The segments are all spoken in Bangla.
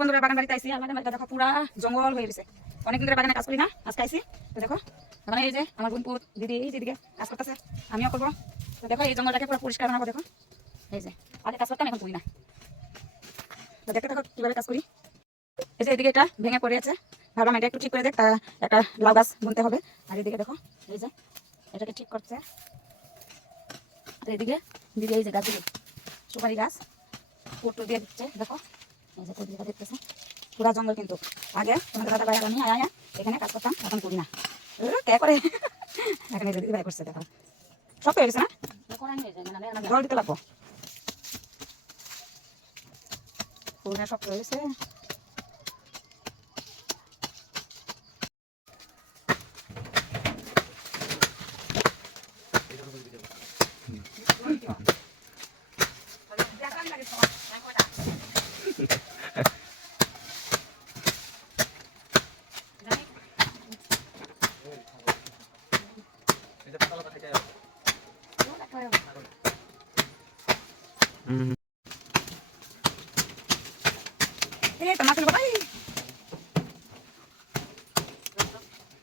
বন্ধুরা বাগান বাড়িতে আইসি। আর বাগান বাড়িটা দেখো পুরা জঙ্গল হয়ে গেছে। অনেকদিন ধরে বাগানে কাজ করি না, আজকে আইসি। তো দেখো মানে এই যে আমার বোনপুর দিদি এই যেদিকে কাজ করতেছে, আমিও করবো। তো দেখো এই জঙ্গলটাকে পুরো পরিষ্কার বানাবো। দেখো এই যে আগে কাজ করতাম, এখন করি না। তো দেখতে দেখো কিভাবে কাজ করি। এই যে এদিকে এটা ভেঙে পড়ে আছে, ভাবলাম এটা একটু ঠিক করে দেখ, একটা লাউ গাছ বুনতে হবে। আর এদিকে দেখো এই যে এটাকে ঠিক করছে। আর এদিকে দিদি এই যে গাছ দিকে সুপারি গাছ পুটু দিয়ে দিচ্ছে। দেখো এই যে পুটু দেখতেছে পুরা জঙ্গল। কিন্তু আগে তোমাদের দাদা ভাই আমি আয়া এখানে কাজ করতাম, এখন করি না। কে করে এখানে দিদি ভাই করছে। দেখো সব হয়ে গেছে না, জল দিতে লাগবো, পুরা সব হয়ে গেছে।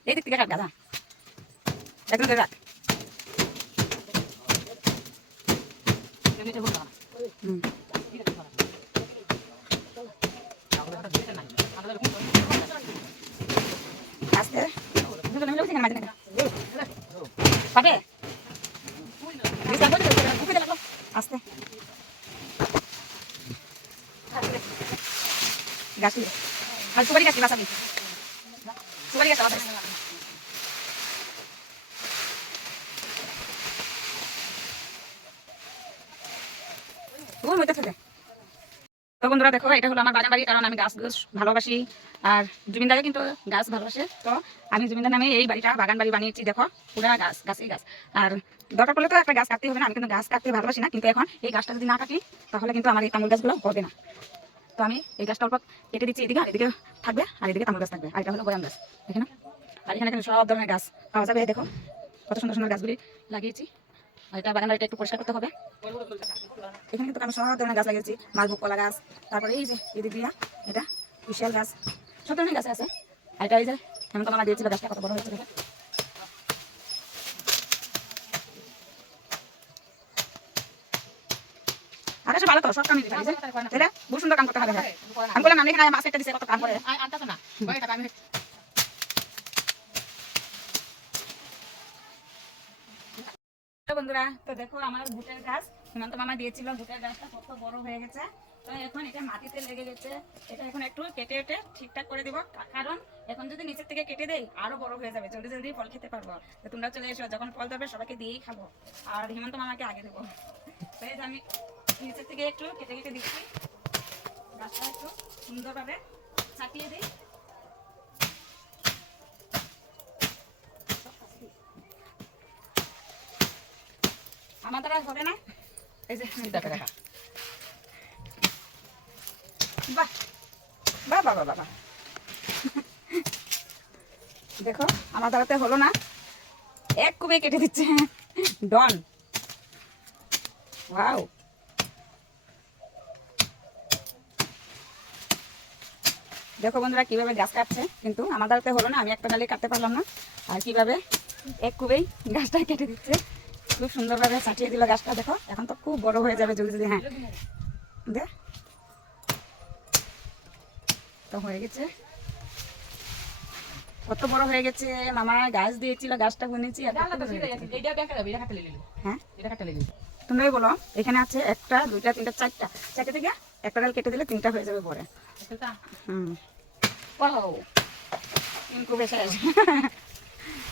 এই দিক থেকে কাট গাদা একদম রাখ। আস্তে পাবে আস্তে গাছ আর সুপারি গাছ বাঁচাবি, সুপারি গাছ বাঁচাবি। তো বন্ধুরা দেখো এটা হলো আমার বাগান বাড়ি, কারণ আমি গাছ ভালোবাসি আর জুবিনদাকে কিন্তু গাছ ভালোবাসে। তো আমি জুবিনদার নামে এই বাড়িটা বাগান বাড়ি বানিয়েছি। দেখো পুরা গাছ, গাছই গাছ। আর দরকার পড়লে তো একটা গাছ কাটতে হবে না, আমি কিন্তু গাছ কাটতে ভালোবাসি না। কিন্তু এখন এই গাছটা যদি না কাটি তাহলে কিন্তু আমার এই তামুল গাছগুলো হবে না। তো আমি এই গাছটা অল্প কেটে দিচ্ছি, এদিকে আর এদিকে থাকবে, আর এদিকে তামুল গাছ থাকবে। আর এটা হলো বয়াম গাছ, দেখে না। আর এখানে কিন্তু সব ধরনের গাছ পাওয়া যাবে। দেখো কত সুন্দর সুন্দর গাছগুলি লাগিয়েছি। আর এটা বাগান বাড়িটা একটু পরিষ্কার করতে হবে। এখানে কিন্তু আমি সব ধরনের গাছ লাগিয়েছি, মালভোগ কলা গাছ, তারপরে এই যে এদিক দিয়া এটা বিশাল গাছ, সব ধরনের গাছ আছে। আর এটা এই যে হেমন্ত মামা দিয়েছিল গাছটা কত বড় হয়েছে দেখে। আর এসব ভালো তো সব কামই দিতে এটা বহু সুন্দর কাম করতে হবে। আমি বললাম আমি এখানে মাছ একটা দিচ্ছে কত কাম করে বন্ধুরা। তো দেখো আমার ভুটের গাছ হেমন্ত মামা দিয়েছিল, ভুটের গাছটা কত বড় হয়ে গেছে। তো এখন এটা মাটিতে লেগে গেছে, এটা এখন একটু কেটে কেটে ঠিকঠাক করে দিব। কারণ এখন যদি নিচের থেকে কেটে দেই আরো বড় হয়ে যাবে, জলদি জলদি ফল খেতে পারবো। তো তোমরা চলে এসো, যখন ফল দেবে সবাইকে দিয়েই খাবো। আর হেমন্ত মামাকে আগে দেবো। তো এই যে আমি নিচের থেকে একটু কেটে কেটে দিচ্ছি, গাছটা একটু সুন্দরভাবে ছাটিয়ে দিই। আমার দ্বারা হবে না, এই যে দেখা দেখা বাহ বাহ বাহ বাহ বাহ। দেখো আমার দ্বারাতে হলো না, এক কুবে কেটে দিচ্ছে ডন। ওয়াও দেখো বন্ধুরা কিভাবে গাছ কাটছে, কিন্তু আমার দ্বারাতে হলো না, আমি একটা ডালে কাটতে পারলাম না। আর কিভাবে এক কুবেই গাছটা কেটে দিচ্ছে, খুব সুন্দরভাবে ছাটিয়ে দিল গাছটা। দেখো এখন তো খুব বড় হয়ে যাবে জলদি জলদি। হ্যাঁ দেখ তো হয়ে গেছে, কত বড় হয়ে গেছে। মামা গাছ দিয়েছিল, গাছটা বুনেছি। হ্যাঁ তোমরাই বলো, এখানে আছে একটা দুইটা তিনটা চারটা, চারটে থেকে একটা ডাল কেটে দিলে তিনটা হয়ে যাবে পরে।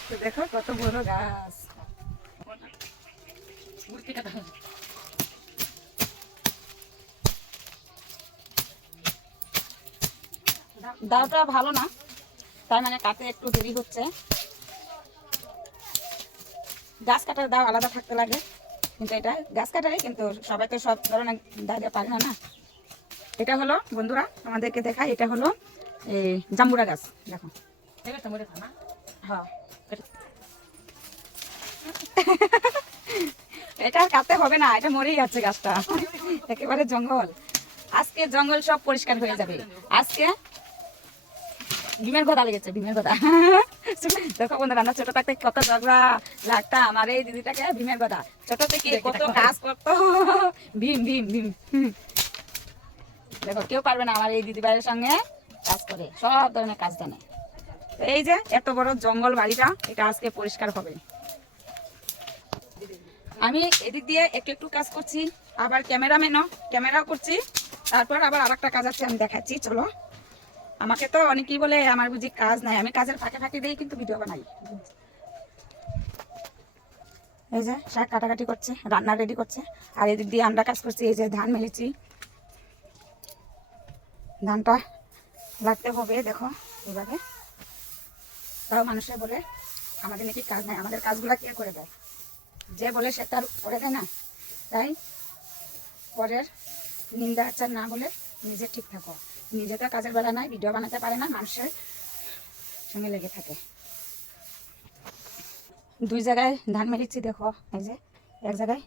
তো দেখো কত বড় গাছ। দাওটা ভালো না, তার মানে কাটতে একটু দেরি হচ্ছে। গাছ কাটার দাও আলাদা থাকতে লাগে, কিন্তু এটা গাছ কাটারে কিন্তু সবাই তো সব ধরনের দা দিয়ে পারে না। এটা হলো বন্ধুরা আমাদেরকে দেখায়, এটা হলো এই জাম্বুরা গাছ। দেখো হ্যাঁ এটা কাটতে হবে না, এটা মরেই যাচ্ছে গাছটা, একেবারে জঙ্গল। আজকে জঙ্গল সব পরিষ্কার হয়ে যাবে। আজকে ডিমের গদা লেগেছে, ডিমের গদা। দেখো বন্ধুরা, আমরা ছোট থাকতে কত ঝগড়া লাগতাম আমার এই দিদিটাকে ভীমের গদা। ছোট থেকে কত কাজ করতো, ভীম ভীম ভীম। দেখো কেউ পারবে না আমার এই দিদি ভাইয়ের সঙ্গে কাজ করে, সব ধরনের কাজ জানে। এই যে এত বড় জঙ্গল বাড়িটা, এটা আজকে পরিষ্কার হবে। আমি এদিক দিয়ে একটু একটু কাজ করছি, আবার ক্যামেরাও করছি, তারপর আবার আরেকটা কাজ আছে, আমি দেখাচ্ছি। চলো, আমাকে তো অনেকেই বলে আমার বুঝি কাজ নাই, আমি কাজের ফাঁকে ফাঁকে দিয়ে কিন্তু ভিডিও বানাই। এই যে শাক কাটাকাটি করছে, রান্না রেডি করছে, আর এদিক দিয়ে আমরা কাজ করছি। এই যে ধান মেলেছি, ধানটা লাগতে হবে। দেখো এভাবে, তাও মানুষে বলে আমাদের নাকি কাজ নাই, আমাদের কাজগুলা কে করে দেয়? যে বলে সে তার করে দেয় না। তাই পরের নিন্দা আচার না বলে নিজে ঠিক থাকো। নিজে তো কাজের বেলা নাই, ভিডিও বানাতে পারে না, মানুষের সঙ্গে লেগে থাকে। দুই জায়গায় ধান মেরেছি, দেখো এই যে এক জায়গায়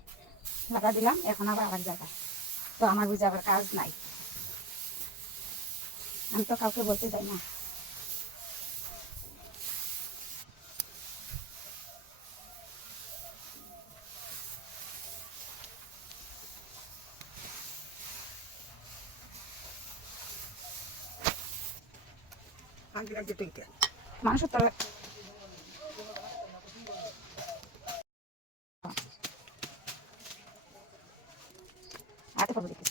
লাগা দিলাম, এখন আবার আরেক জায়গায়। তো আমার বুঝে আবার কাজ নাই, আমি তো কাউকে বলতে যাই না। মানুষের তো হাতে পাবো দেখি।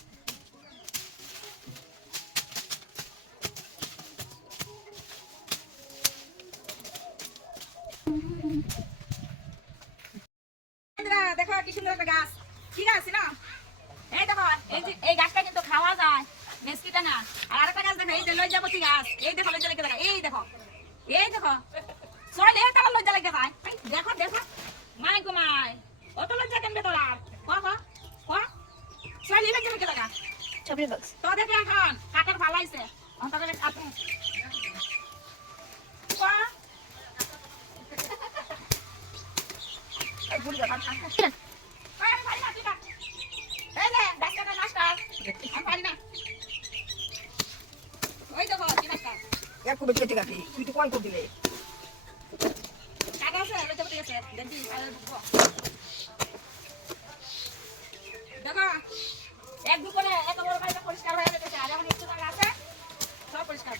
দেখো কি সুন্দর একটা গাছ, কি গাছ না? এই দেখো, এই গাছটা কিন্তু খাওয়া যায়, মেসকিটা না। আর আরেকটা গাছ দেখো, এই যে লজ্জাপতি গাছ, এই দেখো লজ্জা লেগে যায়, এই দেখো, এই দেখো চলে তার লজ্জা লেগে যায়। দেখো দেখো, মাই গো মাই, অত লজ্জা কেমবে তোর? আর চলে লজ্জা লেগে লাগা ছবি বক্স তো দেখে এখন কাটার ভালো হইছে, অন্তরে কাটে এই বুড়ি কথা খান। আরে ভাই না ঠিক আছে, এই নে ডাক্তার নষ্ট আমি পারি না। ওই দেখো কি নষ্ট এক খুব বেশি ঠিক আছে, তুই তো কল করে দিলে কাটা আছে লজ্জা পড়ে গেছে। দেখি আর বুঝবো, দেখো এক দুপুরে এত বড় বাড়িটা পরিষ্কার হয়ে গেছে, আর এখন একটু জায়গা আছে সব পরিষ্কার।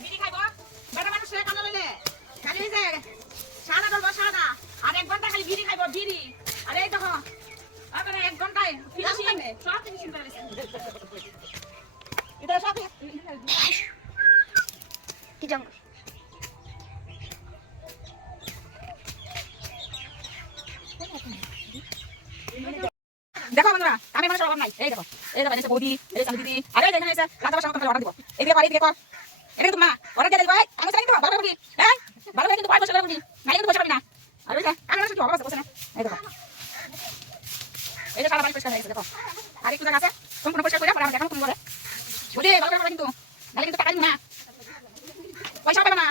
বিড়ি খাইব বেটা মানুষ কানা লইলে খালি যে সাদা ডলবা সাদা, আর 1 ঘন্টা খালি বিড়ি খাইব বিড়ি। আর এই দেখো আপনারা 1 ঘন্টায় ফিনিশিং সব ফিনিশিং করে দিয়েছেন। এটা সব কি জঙ্গল দেখো বন্ধুরা, আমি মানুষের অভাব নাই। এই দেখো, এই দেখো এসে বৌদি, এই চালু দিদি, আরে এখানে এসে রান্না বান্না করতে অর্ডার দিব। এদিকে কর, এদিকে কর, এটা কিন্তু মা অর্ডার দিয়ে দিবা। আমি চাই তো ভালো করি, হ্যাঁ ভালো করে কিন্তু পাঁচ বছর করি, নাই কিন্তু বসে পাবি না। আর ওই যে আমি মানুষের কি অভাব আছে বসে না। এই দেখো, এই যে সারা বাড়ি পরিষ্কার হয়ে গেছে। দেখো আর একটু জায়গা আছে, সম্পূর্ণ পরিষ্কার করে পরে আমি দেখাবো তুমি করে বলি ভালো করে কিন্তু, নাহলে কিন্তু টাকা দিব না, পয়সা পাবে না।